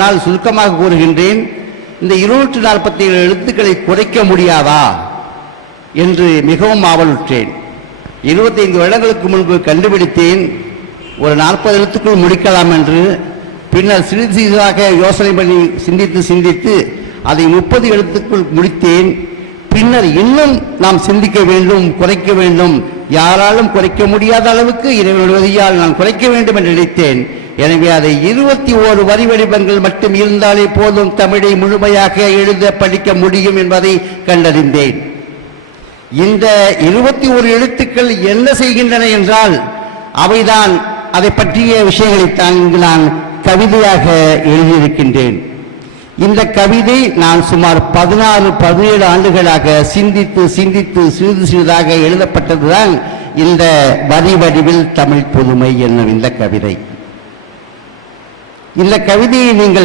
அதனால் சுருக்கமாக கூறுகின்றேன். இந்த 247 எழுத்துக்களை குறைக்க முடியாதா என்று மிகவும் ஆவலுற்றேன். 25 வருடங்களுக்கு முன்பு கண்டுபிடித்தேன் ஒரு 40 எழுத்துக்குள் முடிக்கலாம் என்று. பின்னர் சிறிது சிறிதாக யோசனை பண்ணி சிந்தித்து அதை 30 எழுத்துக்குள் முடித்தேன். பின்னர் இன்னும் நாம் சிந்திக்க வேண்டும், குறைக்க வேண்டும். யாராலும் குறைக்க முடியாத அளவுக்கு இறைவனுடையால் நான் குறைக்க வேண்டும் என்று நினைத்தேன். எனவே அதை 21 வரி வடிவங்கள் மட்டும் இருந்தாலே போதும் தமிழை முழுமையாக எழுத படிக்க முடியும் என்பதை கண்டறிந்தேன். இந்த 21 எழுத்துக்கள் என்ன செய்கின்றன என்றால் அவைதான் அதை பற்றிய விஷயங்களைத்தான் இங்கு நான் கவிதையாக எழுதியிருக்கின்றேன். இந்த கவிதை நான் சுமார் 16-17 ஆண்டுகளாக சிந்தித்து சிறிது சிறிதாக எழுதப்பட்டதுதான் இந்த வரி வடிவில் தமிழ் புதுமை என்னும் இந்த கவிதை. இந்த கவிதையை நீங்கள்